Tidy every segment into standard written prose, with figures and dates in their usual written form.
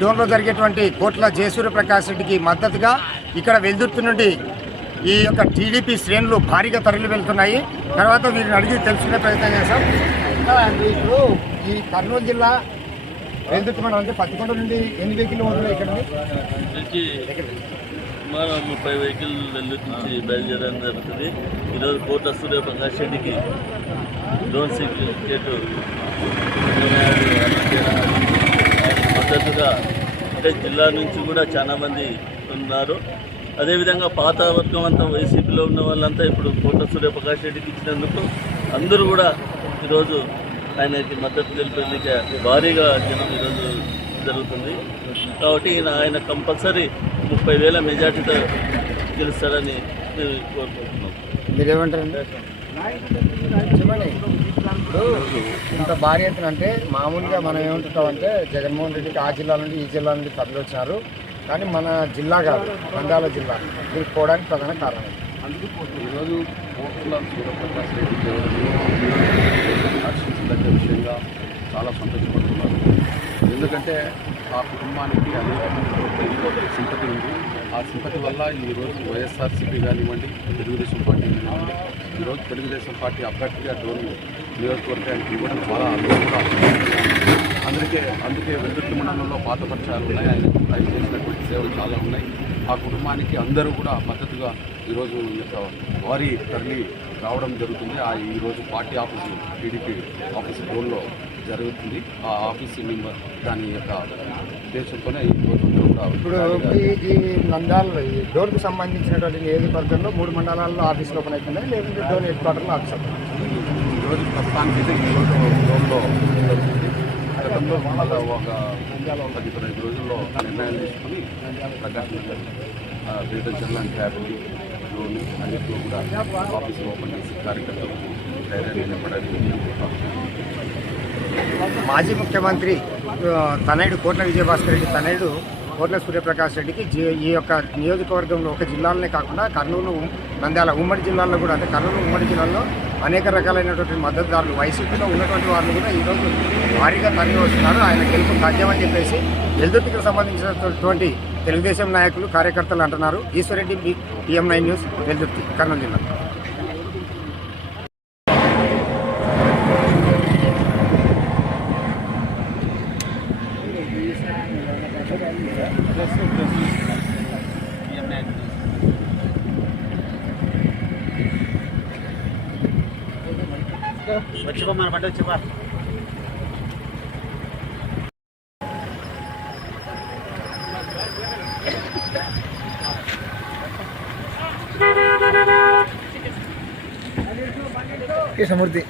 డోన్లో జరిగేటువంటి కోట్ల జయసూర్య ప్రకాష్ రెడ్డికి మద్దతుగా ఇక్కడ వెల్దుర్తి నుండి ఈ యొక్క టీడీపీ శ్రేణులు భారీగా తరలి వెళ్తున్నాయి. తర్వాత వీరిని అడిగి తెలుసుకునే ప్రయత్నం చేశాం. ఇప్పుడు ఈ కర్నూలు జిల్లా వెల్దుర్తి మండలం అంటే పత్తికొండ నుండి ఎన్ని వెహికల్ పోతున్నాయి? ఇక్కడ నుంచి 30 వెహికల్ వెల్దుర్తి నుంచి బయలుదేరడం జరుగుతుంది. ఈరోజు కోట్ల సూర్య ప్రకాష్ రెడ్డికి డ్రోన్ సర్టిఫికేట్ మద్దతుగా అంటే జిల్లా నుంచి కూడా చాలామంది ఉన్నారు. అదేవిధంగా పాత వర్గం అంతా వైసీపీలో ఉన్న వాళ్ళంతా ఇప్పుడు కోట్ల సూర్య ప్రకాష్ రెడ్డికి ఇచ్చినందుకు అందరూ కూడా ఈరోజు ఆయనకి మద్దతు తెలిపేందుకు భారీగా జనం ఈరోజు జరుగుతుంది. కాబట్టి ఆయన కంపల్సరీ 30,000 మెజార్టీతో గెలుస్తారని మేము కోరుకుంటున్నాం. మీరేమంటారండి? ఇంత భారీ ఎత్తున అంటే మామూలుగా మనం ఏమంటుంటామంటే జగన్మోహన్ రెడ్డికి ఆ జిల్లా నుండి ఈ జిల్లా నుండి తరలి వచ్చినారు, కానీ మన జిల్లా కాదు నంద్యాల జిల్లా దీనికి పోవడానికి ప్రధాన కారణం. ఈరోజు కోట్ల సూర్యప్రకాష్ రెడ్డి హర్షించదగ్గ విషయంగా చాలా సంతోషపడుతున్నారు. ఎందుకంటే ఆ కుటుంబానికి అనేక మంది సింపతి ఉంది. ఆ సింపతి వల్ల ఈరోజు వైఎస్ఆర్సీపీ కానివ్వండి, తెలుగుదేశం పార్టీ కానివ్వండి, ఈరోజు తెలుగుదేశం పార్టీ అభ్యర్థిగా డోన్ నియోజకవర్గానికి ఇవ్వడం చాలా అద్భుతంగా. అందుకే వెల్దుర్తి మండలంలో పాత పరిచయాలు ఉన్నాయి. ఆయన చేసినటువంటి సేవలు చాలా ఉన్నాయి. ఆ కుటుంబానికి అందరూ కూడా మద్దతుగా ఈరోజు వారి తరలి రావడం జరుగుతుంది. ఈరోజు పార్టీ ఆఫీసు టీడీపీ ఆఫీసు డోన్లో జరుగుతుంది. ఆ ఆఫీసు మెంబర్ దాని యొక్క ఉద్దేశంతోనే ఈరోజు ఇప్పుడు ఈ నంద్యాల ఈ డోన్కు సంబంధించినటువంటి నియోజకవర్గంలో 3 మండలాల్లో ఆఫీసులు ఓపెన్ అవుతున్నాయి, లేదంటే డోన్ హెడ్ క్వార్టర్లో ఆఫీస్ ఈరోజు ప్రస్తుతానికి ఈరోజు డోన్లో జరుగుతుంది. గతంలో ఒక 15 రోజుల్లో నిర్ణయాలు తీసుకుని ప్రకాశం నగర్, శ్రీకాకుళం లాంటి ఫ్యామిలీ లోను అన్నింటిలో కూడా ఆఫీసులు ఓపెన్ చేసి కార్యకర్తలకు ధైర్యాన్ని నింపడానికి. మాజీ ముఖ్యమంత్రి తనయుడు కోట్ల విజయభాస్కర్ రెడ్డి తనయుడు కోట్ల సూర్యప్రకాష్ రెడ్డికి ఈ యొక్క నియోజకవర్గంలో ఒక జిల్లాలోనే కాకుండా కర్నూలు, నంద్యాల ఉమ్మడి జిల్లాల్లో కూడా, అంటే కర్నూలు ఉమ్మడి జిల్లాలో అనేక రకాలైనటువంటి మద్దతుదారులు వైసీపీలో ఉన్నటువంటి వాళ్ళు కూడా ఈరోజు భారీగా తరలి వస్తున్నారు. ఆయన గెలుపు సాధ్యమని చెప్పేసి వెల్దుర్తికి సంబంధించినటువంటి తెలుగుదేశం నాయకులు, కార్యకర్తలు అంటున్నారు. ఈశ్వరెడ్డి, PM9 న్యూస్, వెల్దుర్తి, కర్నూలు జిల్లా. వచ్చిపో మన పట్టు వచ్చిపో. సమృద్ధి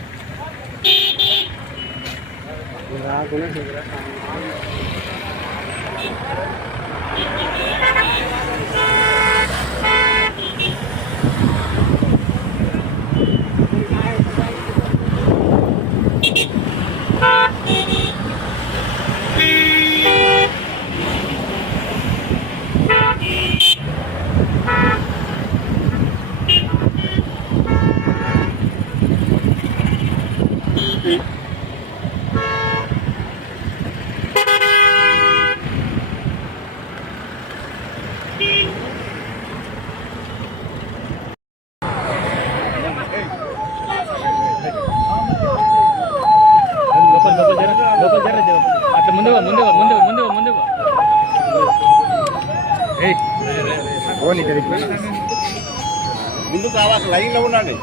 ముందు కావాలి, లైన్లో ఉండండి.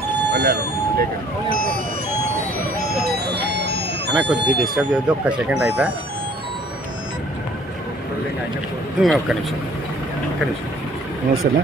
అన్న కొద్ది డిస్టర్బ్ చేయొద్దు, ఒక్క సెకండ్ అయితే. ఒక్క నిమిషం వస్తుందా?